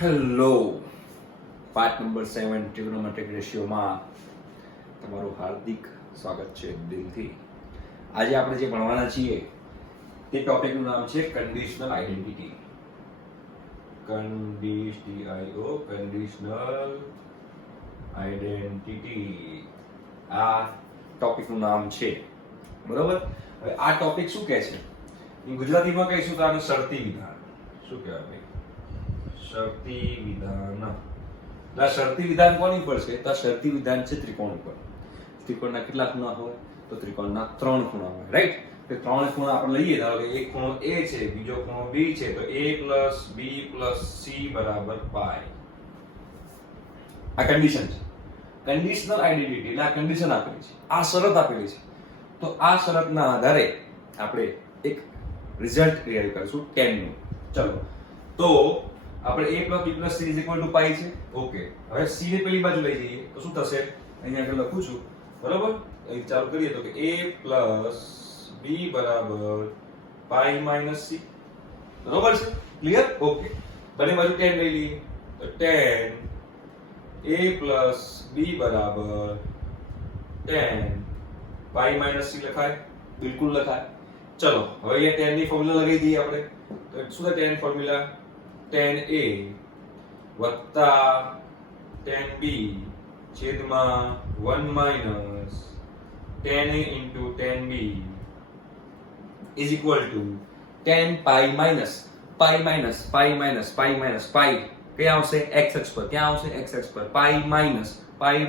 Hello, part number 7 trigonometric રેશિયોમાં તમારું હાર્દિક સ્વાગત છે દિલથી. આજે આપણે જે ભણવાના છીએ તે ટોપિકનું નામ છે કન્ડિશનલ આઇડેન્ટિટી. કન્ડિશનલ આઇડેન્ટિટી આ ટોપિકનું નામ છે, બરોબર. હવે આ ટોપિક શું કહે છે, ગુજરાતીમાં કહીશું તો આને શરતી વિધાન. શું કહેવાય ભાઈ? શરતી વિધાન. આ શરતી વિધાન કોની પર છે? તો શરતી વિધાન છે ત્રિકોણ ઉપર. ત્રિકોણના કેટલા ખૂણા હોય? તો ત્રિકોણના 3 ખૂણા હોય, રાઈટ. તો 3 ખૂણા આપણે લઈએ, ધારો કે એક ખૂણો A છે, બીજો ખૂણો B છે, તો A + B + C = પાઈ. આ કન્ડિશન છે. કન્ડિશનલ આઇડેન્ટિટી એટલે આ કન્ડિશન આપેલી છે, આ શરત આપેલી છે. તો આ શરતના આધારે આપણે એક રિઝલ્ટ ક્રિએટ કરીશું 10 નું. ચલો, તો આપણે A + B + C = પાઈ છે. ઓકે, હવે C ને પેલી બાજુ લઈ જઈએ તો શું થશે? અહીંયા આગળ લખું છું, બરોબર. અહીં ચાલુ કરીએ તો કે A + B = પાઈ - C. બરોબર છે? ક્લિયર? ઓકે, બંને બાજુ 10 લઈ લઈએ તો 10 A + B = 10 પાઈ - C લખાય? બિલકુલ લખાય. ચલો, હવે અહીંયા 10 ની ફોર્મ્યુલા લગાવી દઈએ આપણે. તો શું છે 10 ફોર્મ્યુલા? 10A + 10B છેદમાં 1 - 10A × 10B = 10 pi minus pi minus pi minus pi minus pi. ક્યાં આવશે? x અક્ષ પર. ક્યાં આવશે? x અક્ષ પર. પાઈ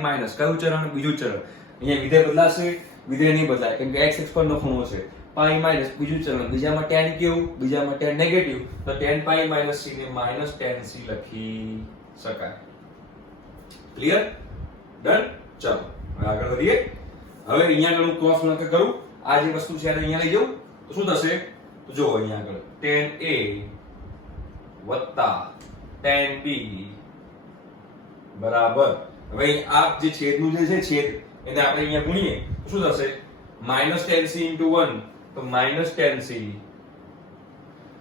માઇનસ કયું ચરણ? બીજું ચરણ. અહીંયા વિધેય બદલાશે? વિધેય નહીં બદલાય, કેમ કે x અક્ષ પરનો ખૂણો છે. પાઈ માઇનસ બીજું ચરણ, બીજામાં 10 કેવું? બીજામાં 10 નેગેટિવ, તો 10 પાઈ - C ને -10C લખી શકાય. ક્લિયર? ડન. ચાલો હવે આગળ વધીએ. હવે અહીંયા આગળ હું ક્રોસ ગુણાકાર કરું. આ જે વસ્તુ છે એને અહીંયા લઈ જાઉં તો શું થશે? તો જો અહીંયા આગળ 10A + 10B બરાબર. હવે આ જે છેદનું જે છે છેદ એને આપણે અહીંયા ગુણીએ તો શું થશે? -10C × 1 તો -10C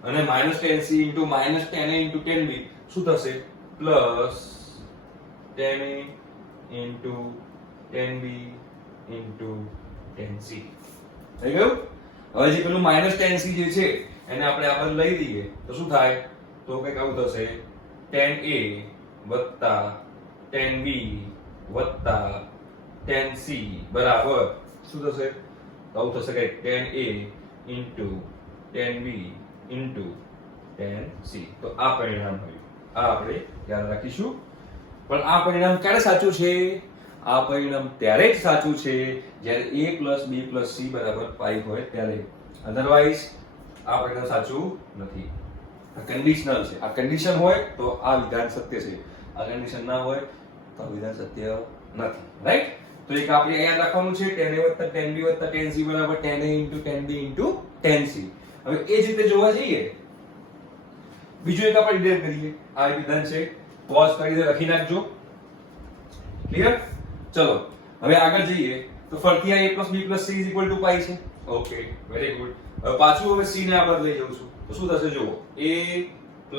અને -10C × -10A × 10B શું થશે? +10A × 10B × 10C. થઈ ગયું? હવે જે પેલું -10C જે છે એને આપણે આ બાજુ લઈ દઈએ તો શું થાય? તો કંઈક આવું થશે 10A + 10B + 10C બરાબર શું થશે? તો આવું થશે કે 10A × 10B × 10C. તો આ પરિણામ થયું. આ આપણે યાદ રાખીશું. પણ આ પરિણામ ક્યારે સાચું છે? આ પરિણામ ત્યારે જ સાચું છે જ્યારે A + B + C = પાઈ હોય ત્યારે. અધરવાઇઝ આ પરિણામ સાચું નથી. આ કન્ડિશનલ છે. આ કન્ડિશન હોય તો આ વિધાન સત્ય છે, આ કન્ડિશન ના હોય તો આ વિધાન સત્ય નથી, રાઈટ. તો એક આપણે યાદ રાખવાનું છે 10A + 10B + 10C = 10A × 10B × 10C. હવે એ જ રીતે જોવા જઈએ બીજું એક આપણે ડિરેક્ટ કરીએ. આ વિધાન છે, પોઝ કરીને લખી નાખજો. ક્લિયર? ચલો હવે આગળ જઈએ તો ફરીથી આ A + B + C = પાઈ છે. Okay, very good. હવે પાછું હવે C ને આ બાજુ લઈ જાઉં છું તો શું થશે? જુઓ, A +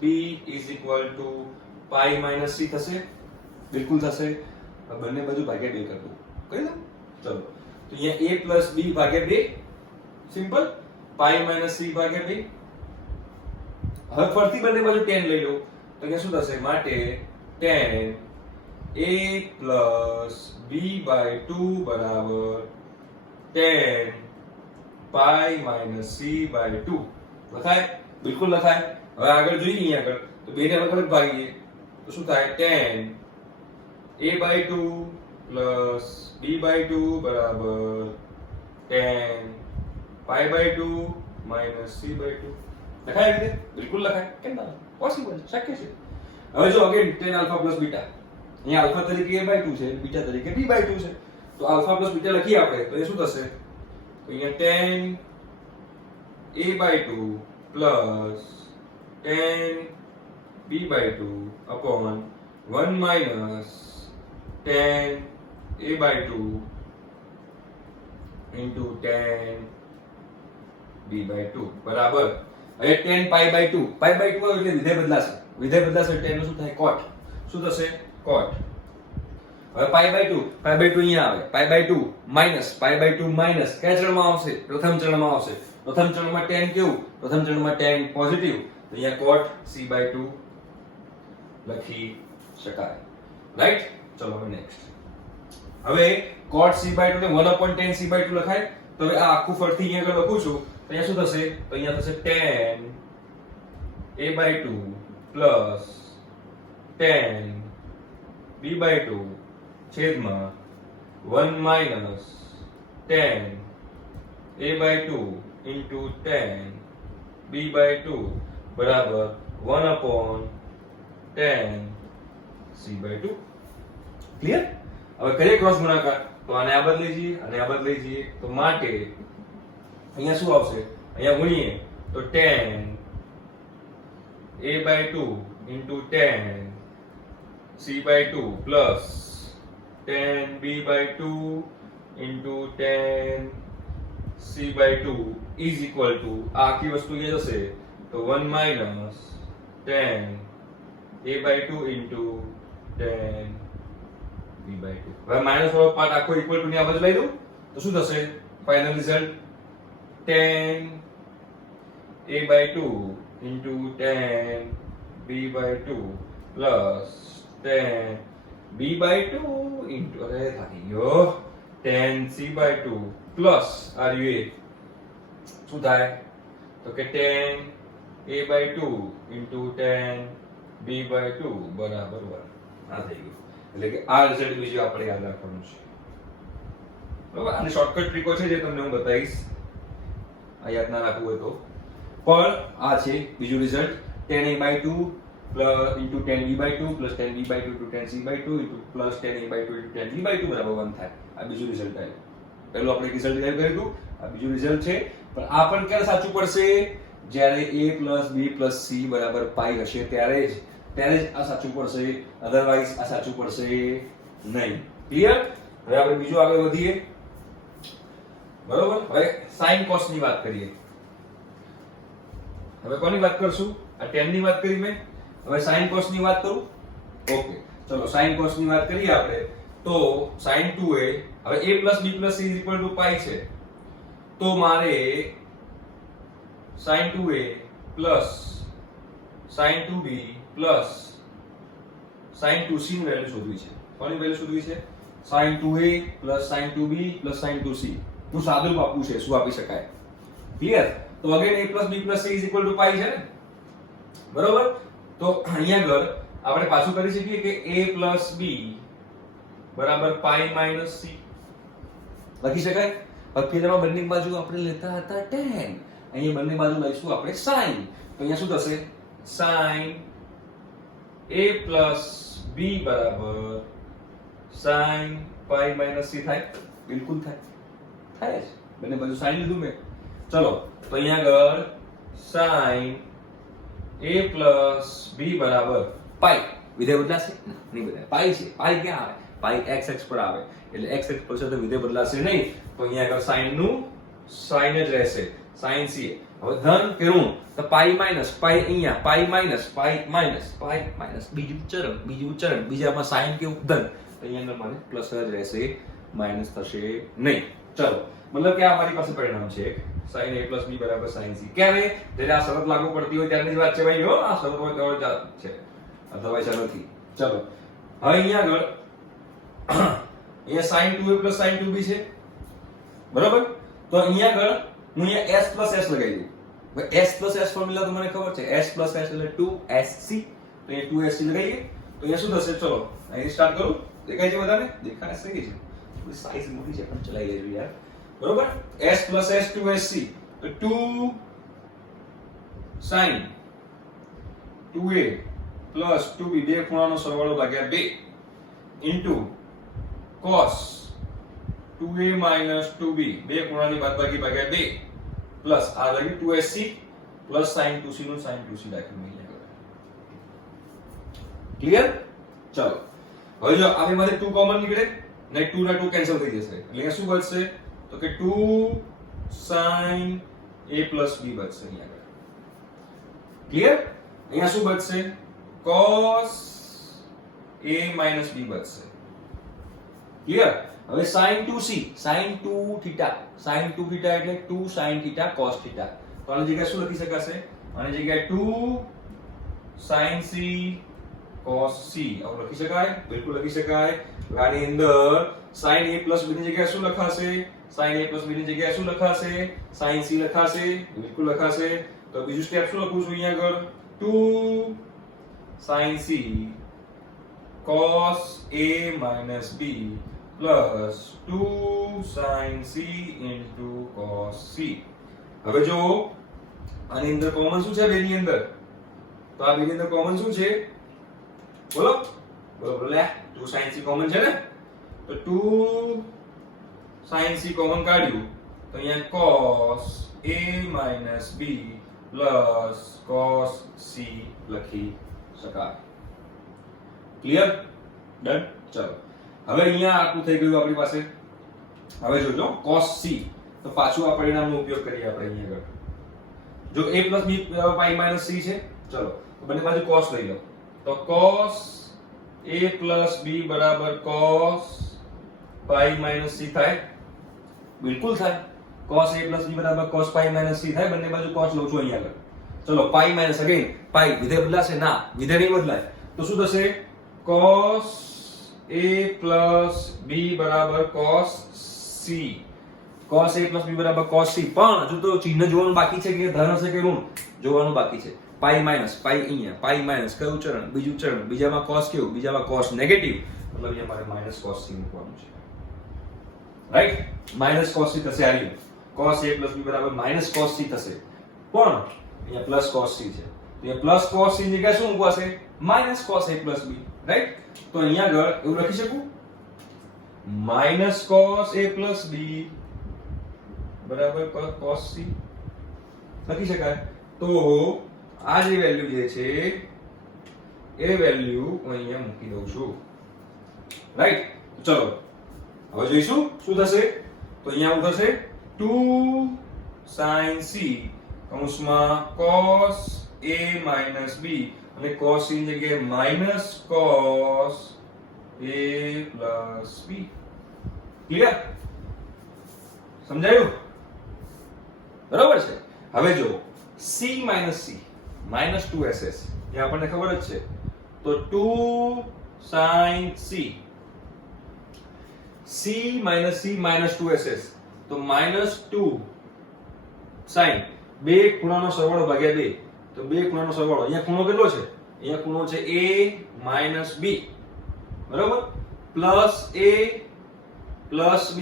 B = પાઈ - C થશે? બિલકુલ થશે. બંને બાજુ ભાગ્યા 2 કરી દો. કહી દો. ચલો, તો અહીંયા A + B ભાગ્યા 2 સિમ્પલ, પાઈ - C ભાગ્યા 2. હવે ફરીથી બંને બાજુ 10 લઈ લો તો અહીંયા શું થશે? માટે 10 A + B/2 = 10 પાઈ - C/2 લખાય? બિલકુલ લખાય. હવે આગળ જોઈએ અહીંયા આગળ તો 2 ને અલગ ભાગીએ તો શું થાય? 10 A/2 + B/2 = 10 પાઈ/2 - C/2 લખાય રીતે? બિલકુલ લખાય. કેમ ના? પોસિબલ, શક્ય છે. હવે જો અગેન 10 α + બીટા. અહીંયા આલ્ફા તરીકે A/2 છે, બીટા તરીકે B/2 છે. તો આલ્ફા + બીટા લખીએ આપણે તો એ શું થશે? તો અહીંયા 10 A/2 + 10 B/2 / 1 - 10 A/2 × 10 B/2 બરાબર. હવે 10 પાઈ/2 આવે એટલે વિધેય બદલાશે. વિધેય બદલાશે tan નું શું થાય cot. શું થશે cot. હવે π/2 અહીંયા આવે π/2 માઈનસ π/2 માઈનસ કયા ચરણમાં આવશે પ્રથમ ચરણમાં આવશે પ્રથમ ચરણમાં tan કેવું પ્રથમ ચરણમાં tan પોઝિટિવ તો અહીંયા cot c/2 લખી શકાય રાઈટ ચલો હવે નેક્સ્ટ હવે cot c/2 ને 1/tan c/2 લખાય તો હવે આ આખું ફરતી અહીંયા આગળ લખું છું તો અહીંયા શું થશે તો અહીંયા થશે tan a/2 plus tan b/2 છેદમાં 1 minus tan a/2 into tan b/2 બરાબર 1/tan c/2 ક્લિયર હવે કરીએ ક્રોસ ગુણાકાર તો આને આ બદલી જઈએ અને આ બદલી જઈએ તો માટે અહીંયા શું આવશે અહીંયા ગુણીએ તો tan a/2 into tan c/2 plus tan b/2 into tan c/2 is equal to આ આખી વસ્તુ એ જશે તો 1 minus tan a/2 into tan b/2 હવે માઈનસ વાળો પાર્ટ આખો ઇક્વલ ટુ ની આ બાજુ લઈ દઉં તો શું થશે final result tan a/2 into tan b/2 plus tan b/2 into અરે થાકી ગયો tan c/2 plus RUA શું થાય તો કે tan a/2 into tan b/2 બરાબર 1 આ થઈ ગયું એટલે કે આ રિઝલ્ટ વિશે આપણે યાદ રાખવાનું છે બરાબર આની શોર્ટકટ ટ્રીકો છે જે તમને હું બતાવીશ આ યાદ ના રાખવું હોય તો પણ આ છે બીજું result tan a/2 into tan b/2 plus tan b/2 into tan c/2 into plus tan a/2 into tan b/2 બરાબર 1 થાય આ બીજું રિઝલ્ટ આવ્યું પહેલું આપણે રિઝલ્ટ ડિરાઈવ કર્યું હતું આ બીજું રિઝલ્ટ છે પણ આ પણ ક્યારે સાચું પડશે જ્યારે a b c બરાબર પાઈ હશે ત્યારે જ આ સાચું પડશે અધરવાઇઝ આ સાચું પડશે નહીં ક્લિયર હવે આપણે બીજું આગળ વધીએ બરોબર હવે sin cos ની વાત કરીએ હવે કોની વાત કરશું આ tan ની વાત કરી મેં હવે sin cos ની વાત કરું ઓકે ચલો sin cos ની વાત કરીએ આપણે તો sin 2a હવે a b c પાઈ છે તો મારે sin 2a sin 2b sin 2c ની વેલ્યુ શોધવી છે કોની વેલ્યુ શોધવી છે sin 2a sin 2b sin 2c નું સાદુરૂપ આપવું છે શું આપી શકાય ક્લિયર તો અગેન a b c પાઈ છે ને બરોબર તો અહીંયા આગળ આપણે પાછું કરી શકીએ કે a b બરાબર પાઈ માઈનસ c લખી શકાય પછી તેમાં બંને બાજુ આપણે લેતા હતા tan અહીંયા બંને બાજુ લઈશું આપણે sin તો અહીંયા શું થશે sin a b બરાબર sin પાઈ માઈનસ c થાય બિલકુલ થાય જ બંને બાજુ sin લીધું મેં ચલો તો અહીંયા આગળ sin a b બરાબર પાઈ વિધેય બદલાશે નહીં બદલાય પાઈ છે પાઈ ક્યાં આવે પાઈ x પર આવે એટલે x પર છે તો વિધેય બદલાશે નહીં તો અહીંયા આગળ sin નું sin જ રહેશે sin c હવે ધન કે ઋણ તો પાઈ માઈનસ પાઈ અહીંયા પાઈ માઈનસ બીજું ચરણ બીજામાં sin કેવું ધન તો અહીંયા આગળ મારે પ્લસ જ રહેશે માઈનસ થશે નહીં ચલો મતલબ કે આ અમારી પાસે પરિણામ છે sin a b બરાબર sin c ક્યારે જ્યારે આ શરત લાગુ પડતી હોય ત્યારની જ વાત છે ભાઈ હો આ શરત હોય તો છે અધરવાઇઝ નથી ચલો હવે અહીંયા આગળ અહીંયા sin 2a sin 2b છે બરાબર તો અહીંયા આગળ હું અહીંયા s લગાવી દઉં ભાઈ s ફોર્મ્યુલા તો મને ખબર છે s એટલે 2sc તો અહીંયા 2sc લગાવીએ તો અહીંયા શું થશે ચલો અહીં સ્ટાર્ટ કરું દેખાય છે બધાને દેખાય છે કે છે સાઈઝ મોટી છે પણ ચલાઈ લેજો યાર બરોબર s 2sc તો 2 sin 2a 2b બે ખૂણાનો સરવાળો ભાગ્યા 2 into cos 2a 2b બે ખૂણાની બાદબાકી ભાગ્યા 2 પ્લસ આ લગી 2sc પ્લસ sin 2c નું sin 2c દાખલ મળી જાય ક્લિયર ચલો હવે જો આમાંથી 2 કોમન નીકળે ને 2 ના 2 કેન્સલ થઈ જશે એટલે શું બચશે તો કે 2 sin a b બચશે અહીંયા ક્લિયર અહીંયા શું બચશે cos a minus b બચશે. ક્લિયર? હવે sin 2c, sin 2 theta, sin 2 theta એટલે 2 sin થીટા cos થીટા. તો આની જગ્યાએ શું લખી શકાશે? આની જગ્યાએ 2 sin c cos c આવું લખી શકાય? બિલકુલ લખી શકાય. આની અંદર sin a plus b ની જગ્યાએ શું લખાશે? sin a plus b ની જગ્યાએ શું લખાશે? sin c લખાશે? બિલકુલ લખાશે. તો બીજું સ્ટેપ શું લખું છું અહીંયા આગળ? 2 sin c cos a minus b plus 2 sin c into cos c. હવે જો આની અંદર કોમન શું છે બેની અંદર? તો આ બેની અંદર કોમન શું છે? બોલો બોલો બોલો લે. 2 sin c કોમન છે ને? તો 2 sin c કોમન કાઢ્યું તો અહીંયા cos a minus b plus cos c લખી શકાય. ક્લિયર? ડન. ચલો હવે અહીંયા આટલું થઈ ગયું આપણી પાસે. હવે જોજો cos c તો પાછું આ પરિણામનો ઉપયોગ કરીએ આપણે અહીંયા આગળ. જો a plus b pi minus c છે, ચલો તો બંને બાજુ cos લઈ લો. તો cos a plus b બરાબર cos pi minus c થાય? બિલકુલ થાય. cos a plus b બરાબર cos pi minus c થાય. બંને બાજુ cos લઉં છું અહીંયા આગળ. ચલો pi minus again pi વિધેય બદલાશે? ના, વિધેય નહીં બદલાય. તો શું થશે? cos a plus b બરાબર cos c. cos a plus b બરાબર cos c. પણ હજુ તો ચિહ્ન જોવાનું બાકી છે કે ધન હશે કે ઋણ જોવાનું બાકી છે. pi minus pi અહીંયા, pi minus કયું ચરણ? બીજું ચરણ. બીજામાં cos કેવું? બીજામાં cos નેગેટિવ. મતલબ અહીંયા મારે minus cos c મૂકવાનું છે. રાઈટ? minus cos c થશે. આ રહ્યું cos a plus b બરાબર minus cos c થશે. પણ અહીંયા plus cos c છે. તો અહીંયા plus cos c ની જગ્યાએ શું મૂકવાશે? minus cos a plus b. Right? તો અહીંયા આગળ એવું લખી શકું minus cos a plus b બરાબર cos c લખી શકાય. તો આ જે વેલ્યુ જે છે એ વેલ્યુ હું અહીંયા મૂકી દઉં છું. રાઈટ? ચલો હવે જોઈશું શું થશે. તો અહીંયા શું થશે? 2 sin c કૌંસમાં cos a minus b અને cos c ની જગ્યાએ minus cos a plus b. Clear? સમજાયું? બરાબર છે. હવે જો c minus c minus 2ss એ આપણને ખબર જ છે. તો 2 sin c c minus c minus 2ss તો minus 2 sin બે ખૂણાનો સરવાળો ભાગ્યા 2. તો બે ખૂણાનો સરવાળો અહીંયા ખૂણો કેટલો છે? અહીંયા ખૂણો છે a minus b બરાબર plus a plus b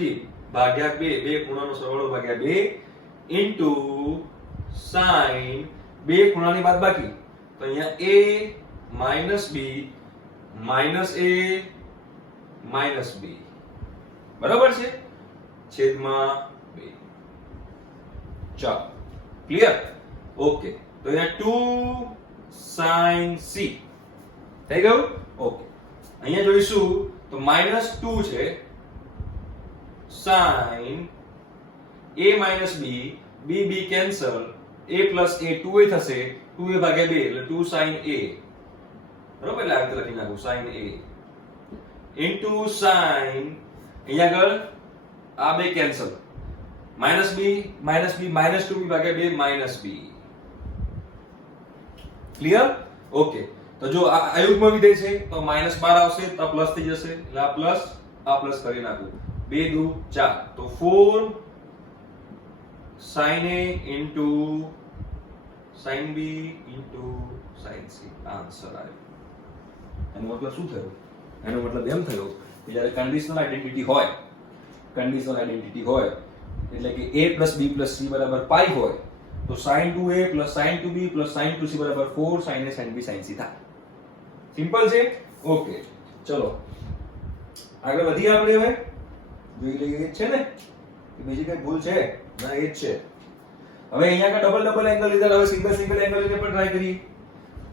ભાગ્યા 2. બે ખૂણાનો સરવાળો ભાગ્યા 2 into sin બે ખૂણાની બાદબાકી. તો અહીંયા a minus b minus a minus b બરાબર છે છેદમાં 2. ચાલો ક્લિયર? ઓકે. તો અહીંયા 2 sin c થઈ ગયું? ઓકે. અહીંયા જોઈશું તો -2 છે sin a minus b b cancel a plus a 2a થશે 2a ભાગ્યા 2 એટલે 2 sin a બરોબર. એટલે આ રીતે લખી નાખું sin a into sin અહીંયા આગળ આ બે કેન્સલ -b -2b ભાગ્યા 2 minus b. ક્લિયર? ઓકે. તો જો આ અયુગ્મ વિધેય છે તો -12 આવશે તો પ્લસ થઈ જશે એટલે આ પ્લસ કરી નાખું. 2 દુ 4 તો 4 sin a into sin b into sin c. Answer આવ્યો. એનો મતલબ શું થયો? એનો મતલબ એમ થયો કે જ્યારે કન્ડિશનલ આઇડેન્ટિટી હોય એટલે કે a plus b plus c બરાબર pi હોય તો sin 2a plus sin 2b plus sin 2c બરાબર 4 sin a sin b sin c થાય. સિમ્પલ છે? ઓકે. ચલો આગળ વધીએ આપણે. હવે જોઈ લઈએ છે ને કે બીજી કઈ ભૂલ છે? ના, એ જ છે. હવે અહીંયા આગળ ડબલ એંગલ લીધા. હવે સિંગલ એંગલ લઈને પણ ટ્રાય કરીએ.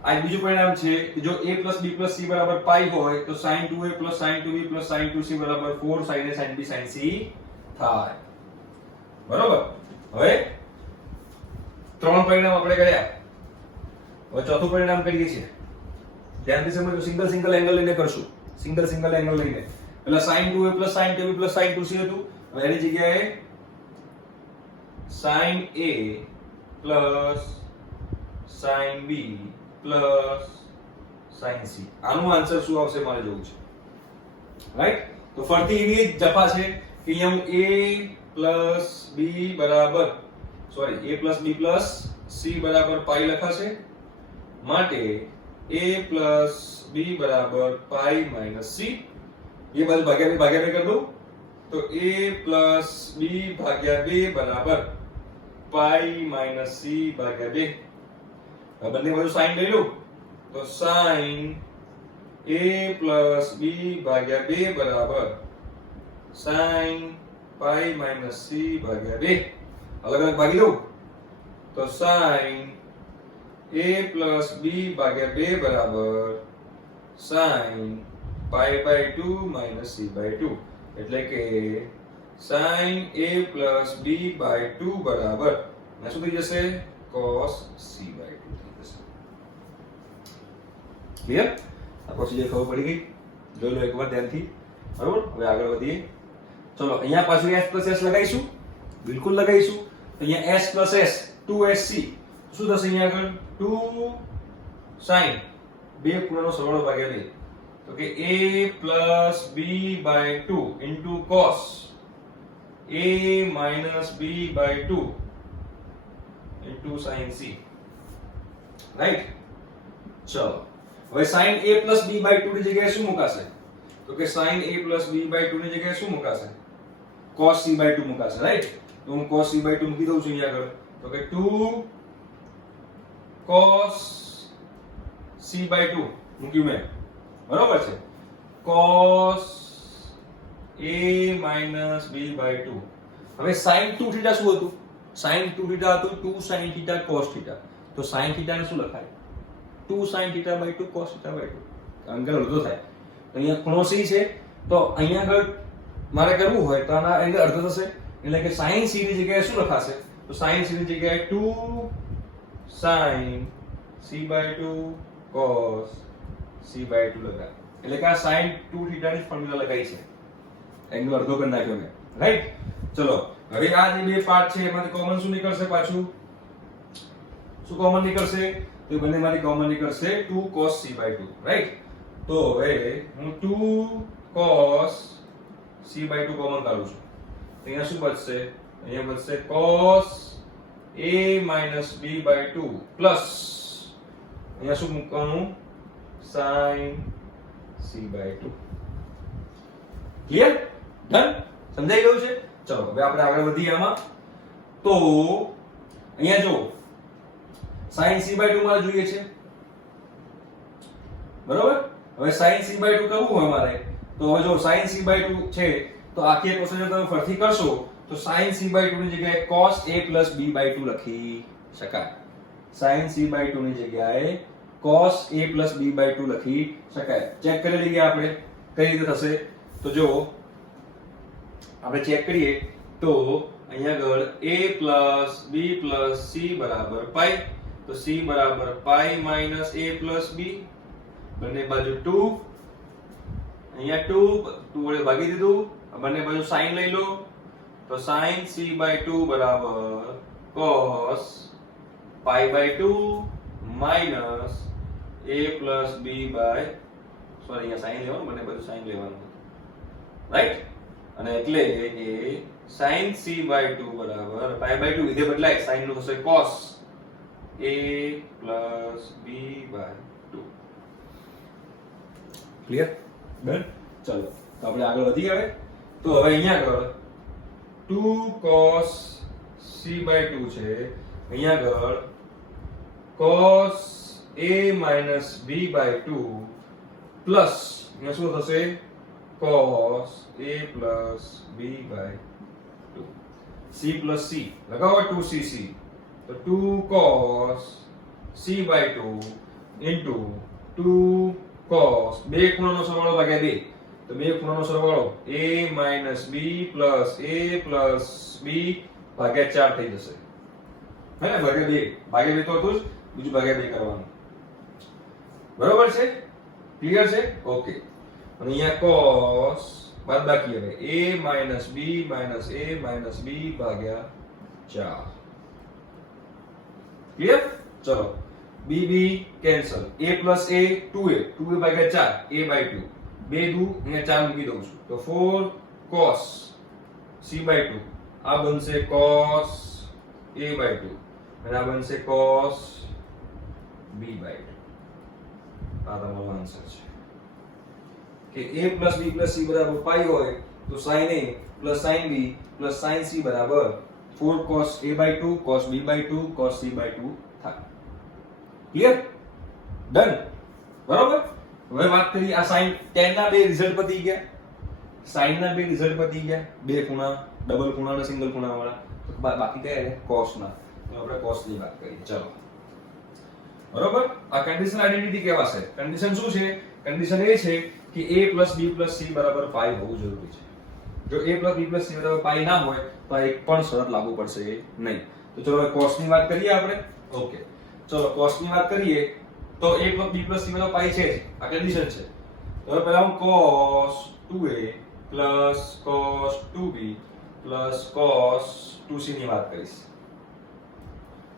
આ બીજું પરિણામ છે કે જો a plus b plus c બરાબર pi હોય તો sin 2a plus sin 2b plus sin 2c બરાબર 4 sin a sin b sin c થાય. બરોબર. હવે ત્રણ પરિણામ આપણે કર્યા. હવે ચોથું પરિણામ કરીએ છીએ. ધ્યાનથી સમજો, સિંગલ સિંગલ એંગલ લઈને કરશું, સિંગલ સિંગલ એંગલ લઈને. પેલા sin 2a plus sin 2b plus sin 2c હતું, હવે એની જગ્યાએ sin a plus sin b plus sin c. આનો આન્સર શું આવશે મારે જોવું છે, રાઈટ? તો ફરતી એવી જફા છે કે અહીંયા હું a plus b બરાબર a plus b plus c બરાબર પાઈ લખાશે, માટે a plus b બરાબર પાઈ minus c. ये बाजू भाग्या बे कर दो, तो a plus b भाग्या बे बराबर पाई minus c भाग्या बे. अब બંને બાજુ sin લઈ લો, તો sin a plus b ભાગ્યા 2 બરાબર sin પાઈ minus c ભાગ્યા 2. અલગ અલગ ભાગી દઉં તો sin a plus b ભાગ્યા 2 બરાબર sin pi by 2 minus c by 2. એટલે કે sin a plus b by 2 બરાબર શું થઈ જશે? cos c by 2 થઈ જશે. ક્લિયર? આ પ્રોસીજર ખબર પડી ગઈ? જોઈ લો એકવાર ધ્યાનથી, બરાબર? હવે આગળ વધીએ. ચલો અહીંયા પાછું s plus s લગાવીશું, બિલકુલ લગાવીશું. તો અહીંયા s plus s 2sc શું થશે? અહીંયા આગળ 2 sin બે ખૂણાનો સરવાળો ભાગ્યા 2, તો કે a plus b by 2 into cos a minus b by 2 into sin c, right? ચલો હવે sin a plus b by 2 ની જગ્યાએ શું મુકાશે? તો કે sin a plus b by 2 ની જગ્યાએ શું મુકાશે? cos c by 2 મુકાશે, રાઈટ? તો હું cos c by 2 મૂકી દઉં છું અહીંયા આગળ, તો કે 2 cos c by 2 મૂક્યું મેં, બરાબર છે? cos a minus b by 2. હવે sin 2 થીટા શું હતું? sin 2 થીટા હતું 2 sin થીટા cos થીટા. તો sin થીટા ને શું લખાય? 2 sin theta by 2 cos theta by 2. Angle અડધો થાય. તો અહીંયા ખૂણો c છે, તો અહીંયા આગળ મારે કરવું હોય તો આના એંગલ અડધો થશે, એટલે કે sin c ની જગ્યાએ શું લખાશે? તો sin c ની જગ્યાએ 2 sin c by 2 cos c by 2 લગાય. એટલે કે આ sin 2 થીટા ની ફોર્મ્યુલા લગાઈ છે, એંગલ અડધો કરી નાખ્યો મેં, રાઈટ? ચલો હવે આ જે બે પાર્ટ છે એમાંથી કોમન શું નીકળશે? પાછું શું કોમન નીકળશે? તો બંનેમાંથી કોમન નીકળશે 2 cos c by 2, રાઈટ? તો હવે હું 2 cos c by 2 કોમન કાઢું છું, તો અહીંયા શું બચશે? અહીંયા બચશે cos a minus b by 2 plus અહીંયા શું મૂકવાનું? sin c by 2. Clear? Done? સમજાઈ ગયું છે? ચલો હવે આપણે આગળ વધીએ આમાં. તો અહીંયા જો sin c by 2 મારે જોઈએ છે, બરોબર? હવે sin c by 2 કરવું હોય મારે, તો હવે જો sin c by 2 છે તો આખી પ્રોસેસ તમે ફરીથી કરશો તો sin c by 2 ની જગ્યાએ cos a plus b by 2 લખી શકાય. sin c by 2 ની જગ્યાએ cos a plus b by 2 લખી શકાય. ચેક કરી લઈએ આપણે કઈ રીતે થશે. તો જો આપણે ચેક કરીએ તો અહીંયા આગળ a plus b plus c બરાબર પાઈ, તો c બરાબર પાઈ minus a plus b, બંને બાજુ 2, અહીંયા 2 વડે ભાગી દીધું, બંને બાજુ sin લઈ લો, તો sin c by 2 બરાબર cos pi by 2 minus a plus b by અહીંયા sin લેવાનું, બંને બાજુ sin લેવાનું, રાઈટ? અને એટલે કે sin c by 2 બરાબર pi by 2 વિધેય બદલાય, sin નું થશે cos a plus b by 2. Clear? Done? ચલો તો આપણે આગળ વધી હવે. તો હવે અહીંયા આગળ 2 cos c by 2 છે, અહીંયા આગળ cos a minus b by 2 plus અહીંયા શું થશે? cos a plus b by 2. c plus c લગાવો 2cc, તો 2 cos c by 2 into 2 cos બે ખૂણાનો સરવાળો ભાગ્યા 2, તો બે ખૂણાનો સરવાળો a minus b plus a plus b ભાગ્યા 4 થઈ જશે, હે ને? ભાગ્યા 2 તો હતું જ, બીજું ભાગ્યા 2 કરવાનું, બરોબર છે? ક્લિયર છે? ઓકે. અને અહીંયા cos બાદબાકી હવે a minus b minus a minus b ભાગ્યા 4. ક્લિયર? ચલો b b cancel, a plus a 2a, 2a ભાગ્યા 4, a by 2, 2 દુ અહીંયા 4 મૂકી દઉં છું તો 4 cos c by 2, આ બનશે cos a by 2 અને આ બનશે cos b by 2. આ તમારો આન્સર છે કે a plus b plus c બરાબર પાઈ હોય તો sin a plus sin b plus sin c બરાબર 4 cos a by 2 cos b by 2 cos c by 2 થાય. ક્લિયર? ડન. બરાબર? હવે વાત કરી આ sin tan ના બે રિઝલ્ટ પતી ગયા, sin ના બે રિઝલ્ટ પતી ગયા, બે ખૂણા, ડબલ ખૂણા અને સિંગલ ખૂણા વાળા. બાકી કયા રહે? cos ના. તો આપણે cos ની વાત કરી. ચલો. બરાબર? આ કન્ડિશનલ આઇડેન્ટિટી કહેવાશે. કન્ડિશન શું છે? કન્ડિશન એ છે કે a b c બરાબર પાઈ હોવું જરૂરી છે. જો a b c બરાબર પાઈ ના હોય તો આ એક પણ શરત લાગુ પડશે નહીં. તો ચલો હવે cos ની વાત કરીએ આપણે. ઓકે. ચલો cos ની વાત કરીએ તો a b c બરાબર પાઈ છે જ. આ કન્ડિશન છે. તો હવે પહેલા હું cos 2a cos 2b cos 2c ની વાત કરીશ.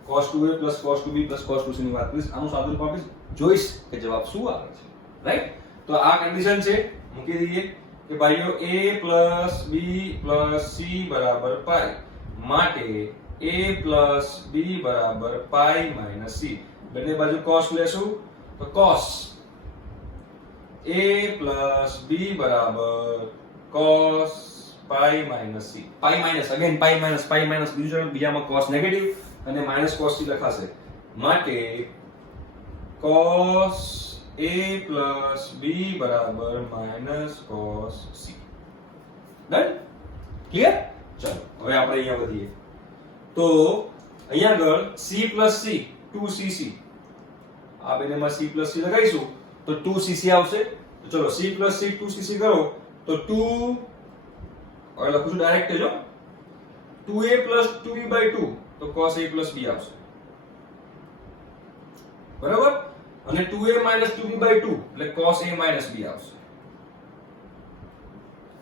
cos 2a cos 2b cos 2c ની વાત કરીશ. આનું સાદુરૂપ આપીશ, જોઈશ કે જવાબ શું આવે છે. રાઈટ? તો આ કન્ડિશન છે, મૂકી દઈએ કે ભાઈઓ a b c બરાબર પાઈ માટે a b બરાબર પાઈ માઈનસ c. બંને બાજુ cos લેશું તો cos a b બરાબર cos પાઈ માઈનસ c. પાઈ માઈનસ અગેન પાઈ માઈનસ બીજામાં cos નેગેટિવ અને માઈનસ cos c લખાશે માટે cos a b બરાબર minus cos c. Done? Clear? ચલો હવે આપણે અહીંયા વધીએ તો અહીંયા આગળ c c 2cc, આ બેનેમાં c c લગાવીશું તો 2cc આવશે. તો ચલો c c 2cc કરો તો 2 હવે લખું છું ડાયરેક્ટ જો 2a 2b by 2 તો cos a b આવશે. બરાબર? અને 2a 2b by 2 એટલે cos a b આવશે.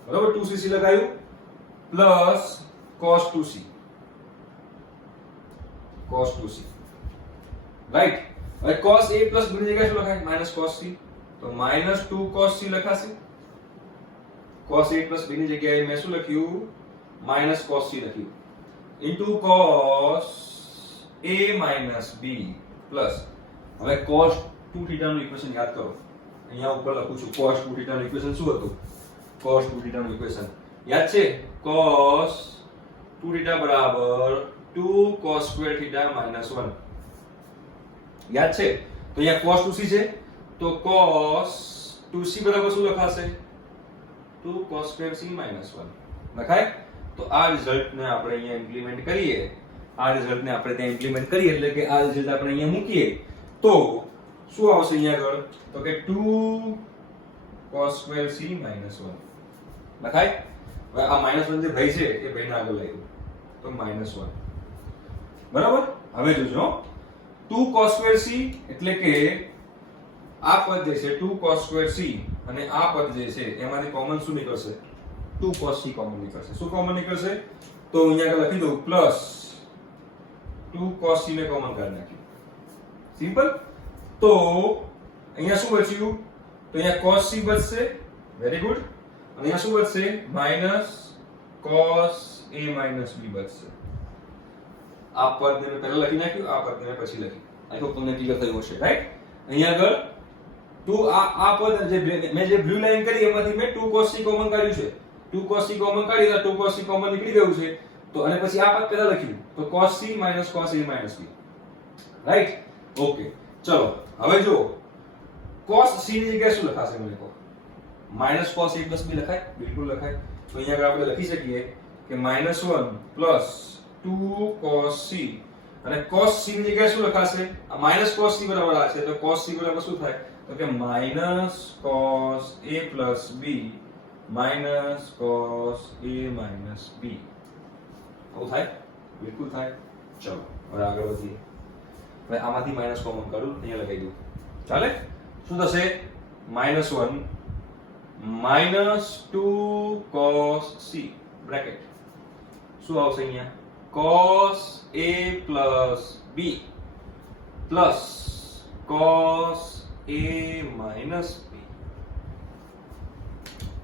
બરાબર? 2cc લગાવ્યું પ્લસ cos 2c રાઈટ. હવે cos a b ની જગ્યાએ શું લખાય? માઈનસ cos c, તો માઈનસ 2 cos c લખાશે. cos a b ની જગ્યાએ મેં શું લખ્યું? માઈનસ cos c લખ્યું into cos a b plus હવે cos 2 થીટા નું ઇક્વેશન યાદ કરો. અહીંયા ઉપર લખું છું cos 2 થીટા નું ઇક્વેશન શું હતું? cos 2 થીટા નું ઇક્વેશન યાદ છે? cos 2 થીટા બરાબર 2 cos સ્ક્વેર થીટા માઈનસ 1. યાદ છે? તો અહીંયા cos 2c છે તો cos 2c બરાબર શું લખાશે? 2 cos સ્ક્વેર c માઈનસ 1 લખાય. તો આ રિઝલ્ટને આપણે અહીંયા ઇમ્પ્લિમેન્ટ કરીએ, એટલે કે આ રિઝલ્ટ આપણે અહીંયા મૂકીએ તો શું આવશે અહીંયા આગળ? તો કે 2 cos સ્ક્વેર c માઈનસ 1 લખાય. હવે આ માઈનસ 1 જે ભાઈ છે એ ભાઈને આગળ લઈ તો માઈનસ 1. બરાબર? હવે જોજો 2 cos સ્ક્વેર c એટલે કે આ પદ જે છે 2 cos સ્ક્વેર c અને આ પદ જે છે એમાંથી કોમન શું નીકળશે? 2 cos c કોમન નીકળશે. શું કોમન નીકળશે? તો અહીંયા આગળ લખી દઉં પ્લસ 2 cos c ને કોમન કાઢી નાખ્યું. સિમ્પલ. તો અહીંયા શું બચ્યું? તો અહીંયા cos c બચશે. Very good. અને અહીંયા શું બચશે? માઈનસ cos a b બચશે. આ પદને મેં પહેલા લખી નાખ્યું, આ પદને મેં પછી લખ્યું. આઈ હોપ તમને ક્લિયર થયું હશે. રાઈટ? અહીંયા આગળ 2 આ પદ જે મેં જે બ્લુ લાઈન કરી એમાંથી મેં 2 cos c કોમન કાઢ્યું છે. 2 cos c કોમન કાઢી તો 2 cos c કોમન નીકળી ગયું છે. તો અને પછી આ પદ પહેલા લખ્યું તો cos c minus cos a minus b. Right? Okay. ચલો હવે જો cos c ની જગ્યાએ શું લખાશે મને કહો? minus cos a plus b લખાય? બિલકુલ લખાય. તો અહીંયા આગળ આપણે લખી શકીએ કે -1 plus 2 cos c અને cos c ની જગ્યાએ શું લખાશે? આ minus cos c બરાબર આ છે તો cos c બરાબર શું થાય? તો કે minus cos a plus b minus cos a minus b. આવું થાય? બિલકુલ થાય. ચલો હવે આગળ વધીએ. હવે આમાંથી માઈનસ કોમન કાઢું, અહીંયા લગાવી દઉં. ચાલે? શું થશે? -1 -2 cos c બ્રેકેટ શું આવશે અહીંયા cos a plus b plus cos a minus b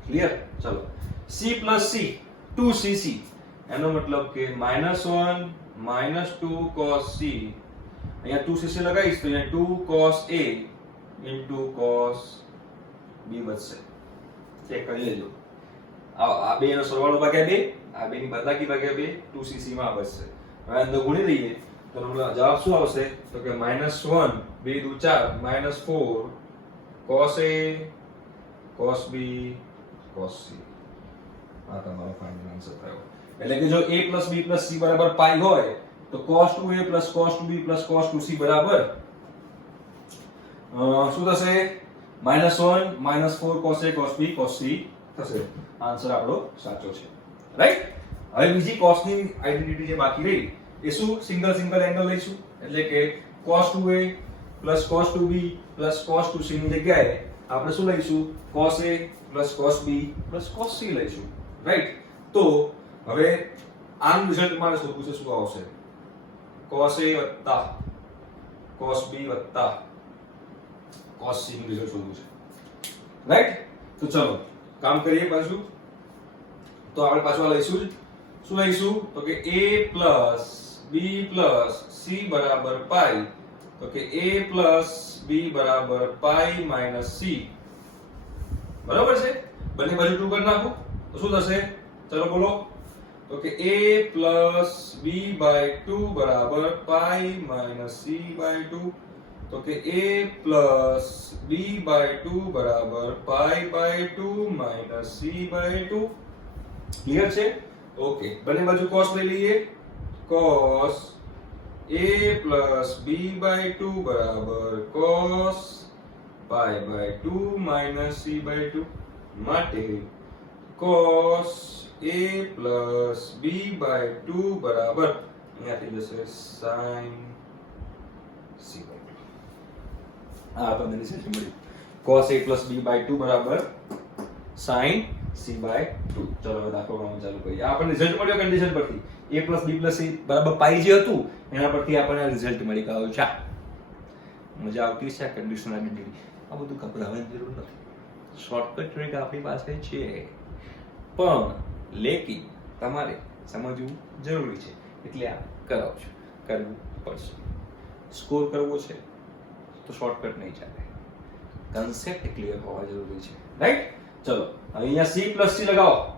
clear ચલો c plus c 2cc એનો મતલબ કે -1 -2 cos c અહીંયા 2cc લગાવીશ તો અહીંયા 2 cos a into cos b વધશે ચેક કરી લેજો આ બે નો સરવાળો ભાગ્યા 2 આ બે ની બાદબાકી ભાગ્યા 2 2cc માં આવશે હવે અંદર ગુણી દઈએ તો જવાબ શું આવશે તો કે -1 2 દુ 4 -4 cos a cos b cos c આ તમારો ફાઇનલ આન્સર થયો એટલે કે જો a b c બરાબર પાઈ હોય તો cos 2a cos 2b cos 2c બરાબર શું થશે -1 -4 cos a cos b cos c થશે આન્સર આપણો સાચો છે રાઈટ હવે બીજી cos ની આઇડેન્ટિટી જે બાકી રહી એ શું સિંગલ એંગલ લઈશું એટલે કે cos 2a cos 2b cos 2c ની જગ્યાએ આપણે શું લઈશું cos a cos b cos c લઈશું રાઈટ તો હવે આનું રિઝલ્ટ મારે શોધવું છે શું આવશે cos a cos b cos c નું રિઝલ્ટ શોધવું છે રાઈટ તો ચલો કામ કરીએ પાછું તો આપણે પાછું આ લઈશું શું લઈશું તો કે a b c બરાબર પાઈ તો કે a b બરાબર પાઈ માઈનસ c બરાબર છે બંને બાજુ 2 કરી નાખો તો શું થશે ચલો બોલો તો કે a b by 2 બરાબર પાઈ માઈનસ c by 2 તો કે a b by 2 બરાબર પાઈ by 2 minus c by 2 clear છે ઓકે બંને બાજુ cos લઈ લઈએ cos a b by 2 બરાબર cos pi by 2 minus c by 2 માટે cos a plus b by 2 બરાબર અહીંયાથી જશે sin c by 2 આ આપણને રિઝલ્ટ મળ્યું cos a plus b by 2 બરાબર sin c by 2 ચલો હવે દાખલો ગણવાનું ચાલુ કરીએ આપણને રિઝલ્ટ મળ્યો કન્ડિશન પરથી a plus b plus c બરાબર પાઈ જે હતું એના પરથી આપણને રિઝલ્ટ મળી ગયો છે મજા આવતી છે આ કન્ડિશન આઇડેન્ટિટી આ બધું ગભરાવાની જરૂર નથી શોર્ટકટ ટ્રીક આપણી પાસે છે પણ લેકિન તમારે સમજવું જરૂરી છે એટલે આ કરાવજો કરવું પડશે સ્કોર કરવો છે તો શોર્ટકટ નહીં ચાલે કન્સેપ્ટ ક્લિયર હોવા જરૂરી છે રાઈટ ચલો અહીંયા c plus c લગાવો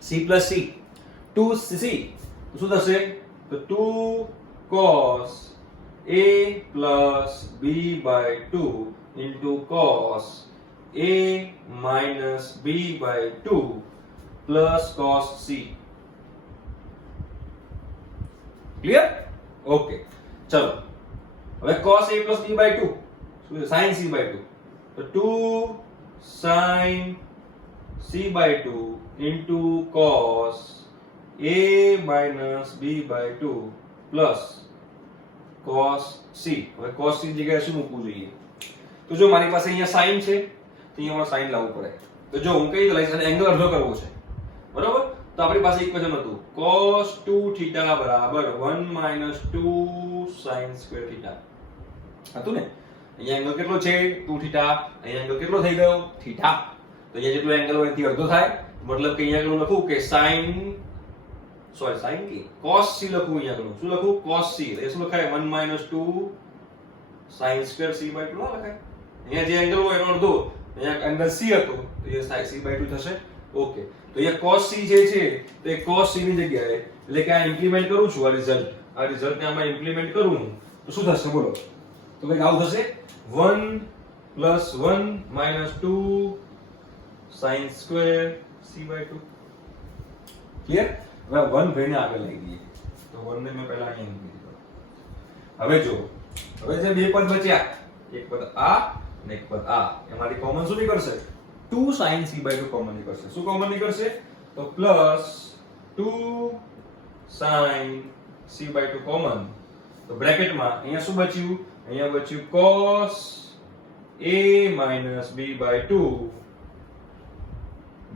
c plus c 2c શું થશે તો 2 cos a plus b by 2 into cos a minus b by 2 plus cos c clear okay ચલો હવે cos a plus b by 2 sin c by 2 તો 2 sin c by 2 into cos a minus b by 2 plus cos c હવે cos c ની જગ્યાએ શું મૂકવું જોઈએ તો જો મારી પાસે અહીંયા sin છે તો અહીંયા મારે sin લાવવું પડે તો જો હું કઈ લઈશ અને એંગલ અડધો કરવો છે બરાબર તો આપણી પાસે ઇક્વેશન હતું cos 2 θ બરાબર 1 minus 2 sin square θ હતું ને અહીંયા એંગલ કેટલો છે 2 θ અહીંયા એંગલ કેટલો થઈ ગયો θ તો અહીંયા જેટલો એંગલ હોય એથી અડધો થાય મતલબ કે અહીંયા આગળ લખું કે sin की cos c લખું અહીંયા આગળ શું લખું cos c એટલે શું લખાય 1 minus 2 sin square c by 2 લખાય અહીંયા જે એંગલ હોય એનો અડધો અહીંયા એંગલ c હતો તો એ sin c by 2 થશે ઓકે તો અહીંયા cos c જે છે તો એ cos c ની જગ્યાએ એટલે કે આ ઇમ્પ્લિમેન્ટ કરું છું આ રિઝલ્ટ ને આમાં ઇમ્પ્લિમેન્ટ કરું તો શું થશે બોલો તો કંઈક આવું થશે 1 plus 1 minus 2 sin square c by 2 clear હવે 1 ભાઈને આગળ લઈ દઈએ તો 1 ને મેં પહેલા અહીં મૂકી દીધો હવે જો હવે જે બે પદ બચ્યા એક પદ આ અને એક પદ આ એમાંથી કોમન શું નીકળશે 2 sin c by 2 કોમન નીકળશે શું કોમન નીકળશે તો plus 2 sin c by 2 common તો બ્રેકેટમાં અહીંયા શું બચ્યું અહીંયા બચ્યું cos a minus b by 2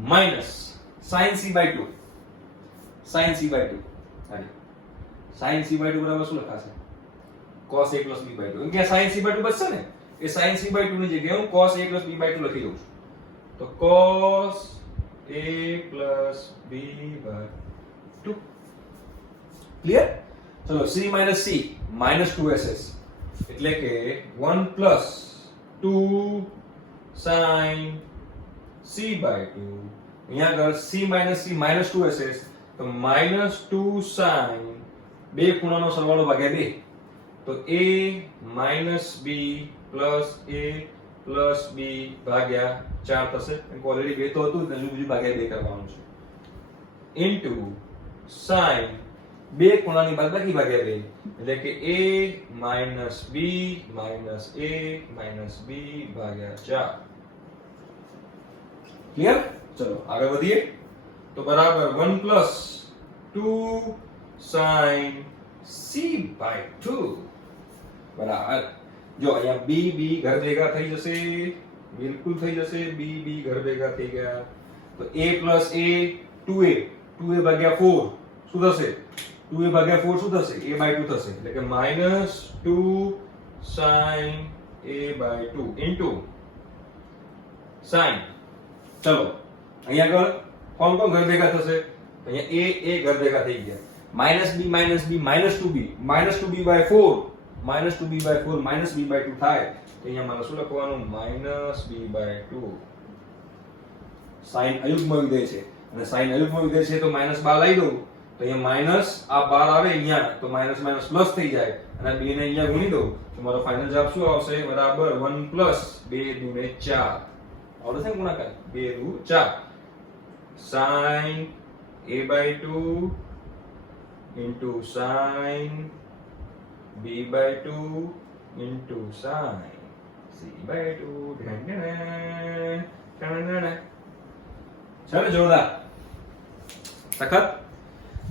minus sin c by 2 sin c by 2 હાજી sin c by 2 બરાબર શું લખાશે cos a plus b by 2 કે sin c by 2 બચશે ને એ sin c by 2 ની જગ્યાએ હું cos a plus b by 2 લખી દઉં છું તો cos a plus b by 2 clear ચલો c minus c minus 2ss એટલે કે 1 plus 2 sin c by 2 અહીંયા આગળ c minus c minus 2ss તો minus 2 sin બે ખૂણાનો સરવાળો ભાગ્યા 2 તો a minus b plus a plus b ભાગ્યા 4 થશે કારણ કે ઓલરેડી 2 તો હતું જ ને બીજું ભાગ્યા 2 કરવાનું છે into sin બે ખૂણાની બાદબાકી ભાગ્યા 2 એટલે કે a minus b minus a minus b ભાગ્યા 4 ક્લિયર ચલો આગળ વધીએ તો બરાબર 1 plus 2 sin c by 2 બરાબર જો અહીંયા b b ઘર ભેગા થઈ જશે બિલકુલ થઈ જશે b b ઘર ભેગા થઈ ગયા તો a plus a 2a 2a ભાગ્યા 4 શું થશે 2a ભાગ્યા 4 શું થશે a by 2 થશે એટલે કે minus 2 sin a by 2 into sin ચલો અહીંયા આગળ કોણ કોણ ઘર ભેગા થશે અહીંયા a ઘર ભેગા થઈ ગયા minus b minus 2b minus 2b by 4 minus 2b by 4 minus b by 2 થાય તો અહીંયા મારે શું લખવાનું minus b by 2 sin અયુગ્મ વિધેય છે અને sin અયુગ્મ વિધેય છે તો minus 12 લઈ દઉં તો અહીંયા minus આ 12 આવે અહીંયા તો minus minus plus થઈ જાય અને b ને અહીંયા ગુણી દઉં તો મારો ફાઇનલ જવાબ શું આવશે બરાબર 1 plus 2 દુને 4 આવડે છે ગુણાકાર 2 દુ 4 sin a by 2 into sin b by 2 into sin c by 2 चलो जोरदार सखत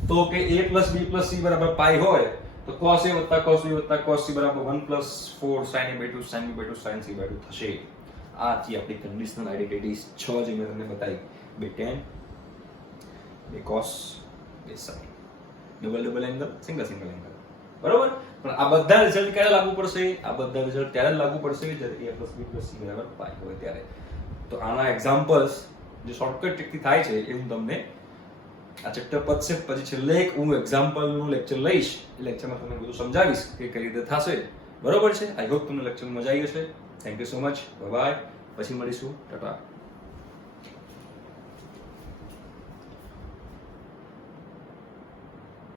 तो के a plus b plus c बराबर पाई होय तो cos a वत्ता cos b वत्ता cos c बराबर 1 plus 4 sin a by 2 sin b by 2 sin c by 2 થશે આ થી આપણી કન્ડિશનલ આઇડેન્ટિટીઝ 6 જે મેં તમને બતાવી બે tan બે cos બે sin double double angle single single angle બરાબર પણ આ બધા રિઝલ્ટ ક્યારે લાગુ પડશે આ બધા રિઝલ્ટ ત્યારે લાગુ પડશે જ્યારે a plus b plus c બરાબર પાઈ હોય ત્યારે તો આના એક્ઝામ્પલ્સ જે શોર્ટકટ ટ્રીકથી થાય છે એ હું તમને આ ચેપ્ટર પતશે પછી છેલ્લે એક હું એક્ઝામ્પલનું લેક્ચર લઈશ એ લેક્ચરમાં તમને બધું સમજાવીશ કે કઈ રીતે થશે બરોબર છે આઈ હોપ તમને લેક્ચર મજા આવી હશે thank you so much bye bye પછી મળીશું ટાટા